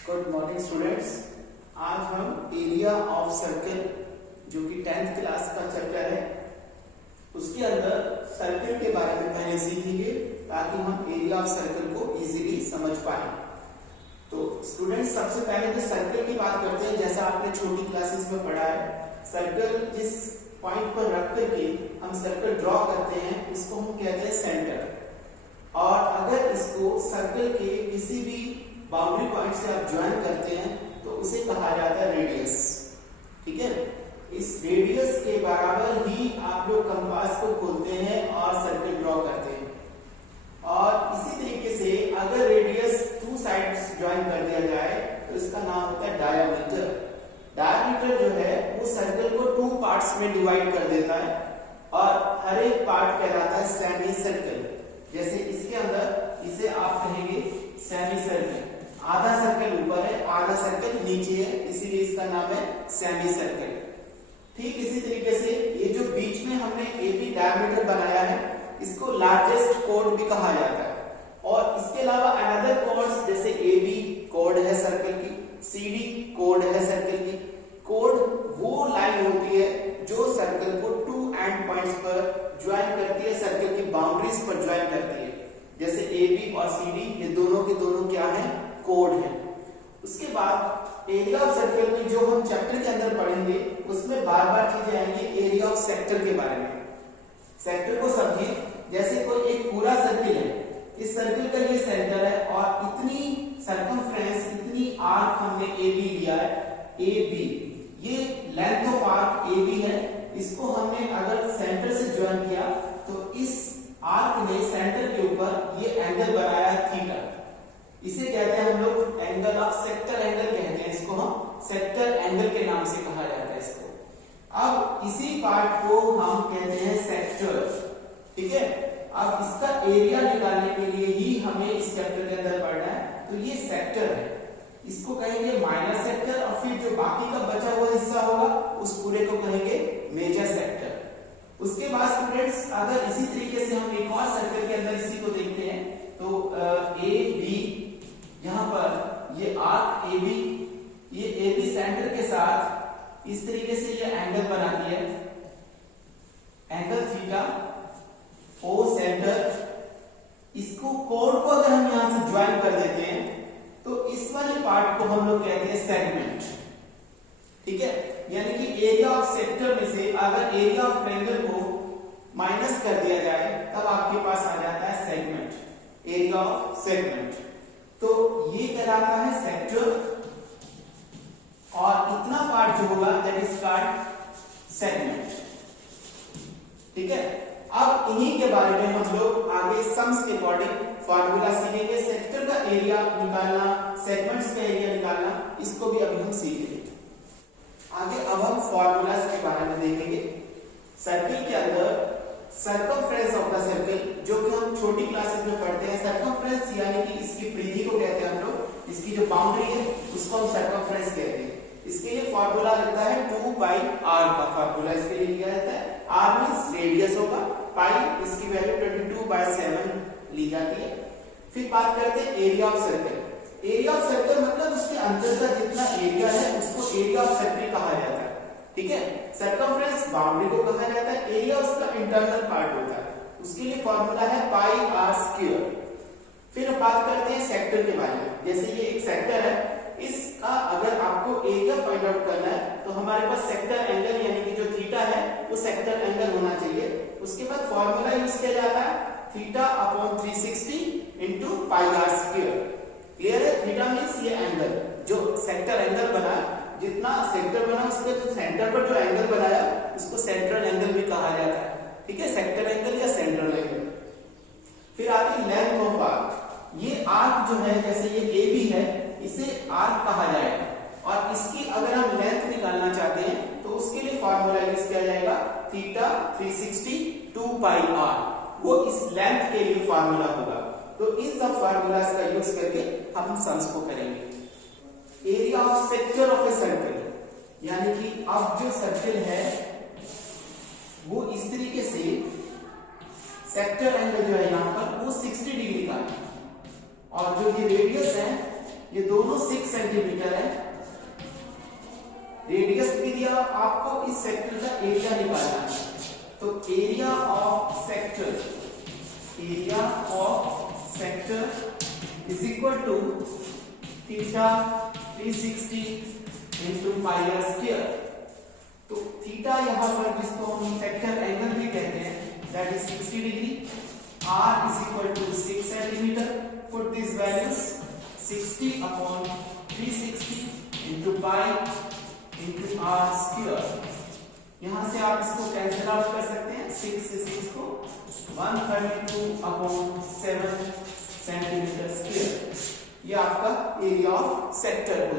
Good morning students. आज हम area of circle जो कि 10th क्लास का चैप्टर है उसके अंदर सर्कल के बारे में पहले सीखेंगे ताकि हम एरिया ऑफ सर्कल को इजीली समझ पाए। तो स्टूडेंट्स सबसे पहले तो सर्कल की बात करते हैं। जैसा आपने छोटी क्लासेस में पढ़ा है, सर्कल जिस पॉइंट पर रख करके हम सर्कल ड्रॉ करते हैं इसको हम कहते हैं सेंटर। और अगर इसको सर्कल के किसी भी बाउंड्री पॉइंट से आप ज्वाइन करते हैं तो उसे कहा जाता है रेडियस। ठीक है, इस रेडियस के बराबर ही आप लोग कंपास को खोलते हैं और सर्कल ड्रॉ करते हैं। और इसी तरीके से अगर रेडियस टू साइड्स ज्वाइन कर दिया जाए तो इसका नाम होता है डायमीटर। डायमीटर जो है वो सर्कल को टू पार्ट्स में डिवाइड कर देता है और हर एक पार्ट कहलाता है सेमी सर्कल। जैसे इसके अंदर इसे आप कहेंगे सेमी सर्कल। आधा सर्कल ऊपर है, आधा सर्कल नीचे है, इसीलिए इसका नाम है सेमी सर्कल। ठीक इसी तरीके से ये जो बीच में हमने एबी डायमीटर बनाया है इसको लार्जेस्ट कोड भी कहा जाता है। और इसके अलावा अनदर कोड्स जैसे एबी कोड है सर्कल की, सीडी कोड है सर्कल की। कोड वो लाइन होती है जो सर्कल को टू एंड पॉइंट्स पर ज्वाइन करती है, सर्कल की बाउंड्रीज पर ज्वाइन करती है। जैसे एबी और सीडी ये दोनों के दोनों क्या है, कोड है। उसके बाद एरिया ऑफ सर्कल में जो हम चैप्टर के अंदर पढ़ेंगे उसमें बार बार चीजें आएंगी एरिया ऑफ सेक्टर के बारे में। सेक्टर को समझिए जैसे कोई एक पूरा सर्किल है, इस सर्किल का ये सेंटर है और इतनी सर्कमफ्रेंस, इतनी आर्क हमने एबी लिया है, एबी ये लेंथ ऑफ आर्क एबी है। इसको हमने अगर सेंटर से ज्वाइन किया तो इस आर्क ने सेंटर के ऊपर ये एंगल बनाया है थीटा। इसे कहते हैं हम लोग एंगल ऑफ सेक्टर एंगल कहते हैं, इसको हम सेक्टर एंगल के नाम से कहा जाता है इसको। अब इसी पार्ट को हम कहते हैं सेक्टर। ठीक है, अब इसका एरिया निकालने के लिए ही हमें इस चैप्टर के अंदर पढ़ना है। तो ये सेक्टर है, इसको कहेंगे माइनर सेक्टर और फिर जो बाकी का बचा हुआ हिस्सा होगा उस पूरे को कहेंगे मेजर सेक्टर। उसके बाद स्टूडेंट्स अगर इसी तरीके से हम एक और सर्कल के अंदर इसी को देखते हैं तो ए बी, यहां पर ये आर्क AB, ये AB सेंटर के साथ इस तरीके से ये एंगल बनाती है, एंगल थीटा। O सेंटर, इसको कोड को अगर हम यहां से ज्वाइन कर देते हैं तो इस वाले पार्ट को हम लोग कहते हैं सेगमेंट। ठीक है, यानी कि एरिया ऑफ सेक्टर में से अगर एरिया ऑफ ट्रायंगल को माइनस कर दिया जाए तब आपके पास आ जाता है सेगमेंट, एरिया ऑफ सेगमेंट। तो ये कहलाता है सेक्टर और इतना पार्ट जो होगा दैट इज कॉल्ड सेगमेंट। ठीक है, अब इन्हीं के बारे में हम लोग आगे सम्स के अकॉर्डिंग फार्मूला सीखेंगे। सेक्टर का एरिया निकालना, सेगमेंट्स का एरिया निकालना, इसको भी अभी हम सीखेंगे। आगे अब हम फार्मूलाज के बारे में देखेंगे। सर्किल के अंदर सर्कमफ्रेंस ऑफ द सर्किल जो कि हम छोटी क्लासेस में पढ़ते हैं, सर्कमफ्रेंस यानी कि इसकी परिधि को कहते हैं हम लोग, इसकी जो बाउंड्री है उसको हम सर्कमफ्रेंस कहते हैं। इसके लिए फार्मूला लगता है 2 पाई r का फार्मूला इसके लिए लिया जाता है। r मींस रेडियस होगा, पाई इसकी वैल्यू 22/7 ली जाती है। फिर बात करते हैं area of circle. Area of circle मतलब उसके अंदर का जितना एरिया है उसको एरिया ऑफ सर्कल कहा जाता है। ठीक है, सर्कमफ्रेंस बाउंड्री को कहा जाता है, एरिया उसका इंटरनल पार्ट होता है, उसके लिए फार्मूला है पाई r स्क्वायर। फिर हम बात करते हैं सेक्टर के बारे में। जैसे ये एक सेक्टर है, इसका अगर आपको एरिया फाइंड आउट करना है तो हमारे पास सेक्टर एंगल यानी कि जो थीटा है वो सेक्टर एंगल होना चाहिए। उसके बाद फार्मूला यूज किया जाता है थीटा अपॉन 360 इंटू पाई r स्क्वायर। क्लियर है, थीटा मींस ये एंगल जो सेक्टर एंगल बना, जितना सेक्टर बना उसके तो सेंटर पर जो एंगल बनाया उसको सेंट्रल एंगल भी कहा जाता है। ठीक है, सेक्टर एंगल या सेंट्रल एंगल। फिर आगे लेंथ ऑफ आर्क। ये आर्क जो है जैसे ये AB है इसे आर्क कहा जाएगा और इसकी अगर हम लेंथ निकालना चाहते हैं तो उसके लिए फार्मूला यूज किया जाएगा थीटा 360 2 पाई r, वो इस लेंथ के लिए फार्मूला होगा। तो इन सब फार्मूलाज का यूज करके हम सम्स को करेंगे। Area of sector of a circle यानी कि अब जो सर्कल है वो इस तरीके से सेक्टर एंगल जो है यहाँ पर वो 60 डिग्री का है और जो ये रेडियस है ये दोनों 6 सेंटीमीटर है। रेडियस भी दिया, आपको इस सेक्टर का एरिया निकालना है। तो area of sector is equal to theta 360 into pi r square. तो थीटा यहां पर जिसको हम सेक्टर एंगल भी कहते हैं, that is 60 degree. r is equal to 6 centimeter. Put these values 60 upon 360 into pi into r square. यहां से आप इसको कैंसिल आउट कर सकते हैं, 6 से 6 को 132 upon 7 सेंटीमीटर स्क्वायर। ये आपका एरिया ऑफ सेक्टर हो जाएगा।